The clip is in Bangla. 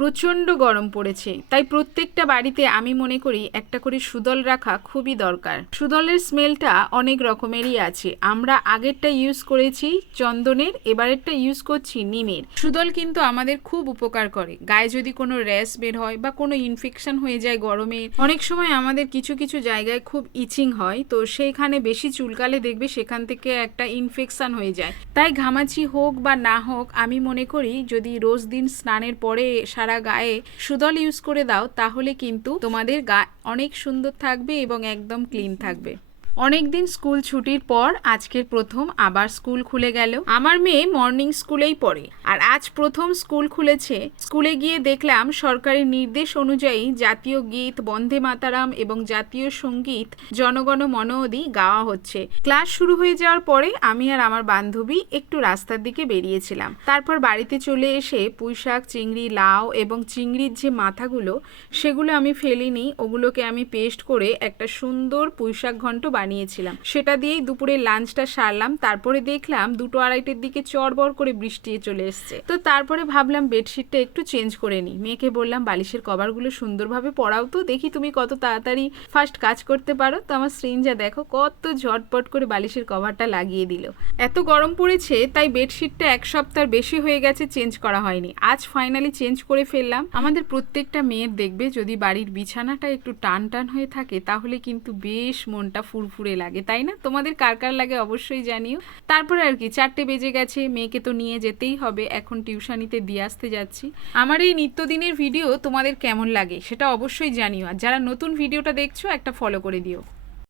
প্রচণ্ড গরম পড়েছে, তাই প্রত্যেকটা বাড়িতে আমি মনে করি একটা করে সুদল রাখা খুবই দরকার। সুদলের স্মেলটা অনেক রকমেরই আছে। আমরা আগেরটা ইউজ করেছি চন্দনের, এবারেরটা ইউজ করছি নিমের। সুদল কিন্তু আমাদের খুব উপকার করে। গায়ে যদি কোনো র্যাশ বের হয় বা কোনো ইনফেকশন হয়ে যায় গরমে, অনেক সময় আমাদের কিছু কিছু জায়গায় খুব ইচিং হয়, তো সেইখানে বেশি চুলকালে দেখবে সেখান থেকে একটা ইনফেকশন হয়ে যায়। তাই ঘামাচি হোক বা না হোক, আমি মনে করি যদি রোজ দিন স্নানের পরে সারা গায়ে সুদল ইউজ করে দাও তাহলে কিন্তু তোমাদের গা অনেক সুন্দর থাকবে এবং একদম ক্লিন থাকবে। অনেক দিন স্কুল ছুটির পর আজকের প্রথম আবার স্কুল খুলে গেল। আমার মেয়ে মর্নিং স্কুলেই পড়ে, আর আজ প্রথম স্কুল খুলেছে। স্কুলে গিয়ে দেখলাম সরকারি নির্দেশ অনুযায়ী জাতীয় গীত বন্দে মাতারাম এবং জাতীয় সঙ্গীত জনগণ মন অধি গাওয়া হচ্ছে। ক্লাস শুরু হয়ে যাওয়ার পরে আমি আর আমার বান্ধবী একটু রাস্তার দিকে বেরিয়েছিলাম। তারপর বাড়িতে চলে এসে পুঁইশাক, চিংড়ি, লাউ এবং চিংড়ির যে মাথাগুলো সেগুলো আমি ফেলিনি, ওগুলোকে আমি পেস্ট করে একটা সুন্দর পুঁইশাক ঘন্ট বানিয়েছিলাম। সেটা দিয়েই দুপুরে লাঞ্চটা সারলাম। তারপরে দেখলাম 2:30-এর দিকে চড়বড় করে বৃষ্টি চলে এসছে। তো তারপরে ভাবলাম বেডশিটটা একটু চেঞ্জ করে নিই। মেয়েকে বললাম বালিশের কভারগুলো সুন্দরভাবে পরাও তো, দেখি তুমি কত তাড়াতাড়ি ফার্স্ট কাজ করতে পারো। তো আমার শ্রিঞ্জা দেখো কত ঝটপট করে বালিশের কভারটা লাগিয়ে দিল। এত গরম পড়েছে তাই বেডশিটটা এক সপ্তাহ বেশি হয়ে গেছে চেঞ্জ করা হয়নি। আজ ফাইনালি চেঞ্জ করে ফেললাম। আমাদের প্রত্যেকটা মেয়ের দেখবে যদি বাড়ির বিছানাটা একটু টান টান হয়ে থাকে তাহলে কিন্তু বেশ মনটা ফুরফুরে লাগে, তাই না? তোমাদের কার কার লাগে অবশ্যই জানিও। তারপরে আর কি 4টে বেজে গেছে, মেয়েকে তো নিয়ে যেতেই হবে, এখন টিউশনিতে দিয়ে আসতে যাচ্ছি। আমার এই নিত্যদিনের ভিডিও তোমাদের কেমন লাগে সেটা অবশ্যই জানিও, আর যারা নতুন ভিডিওটা দেখছো একটা ফলো করে দিও।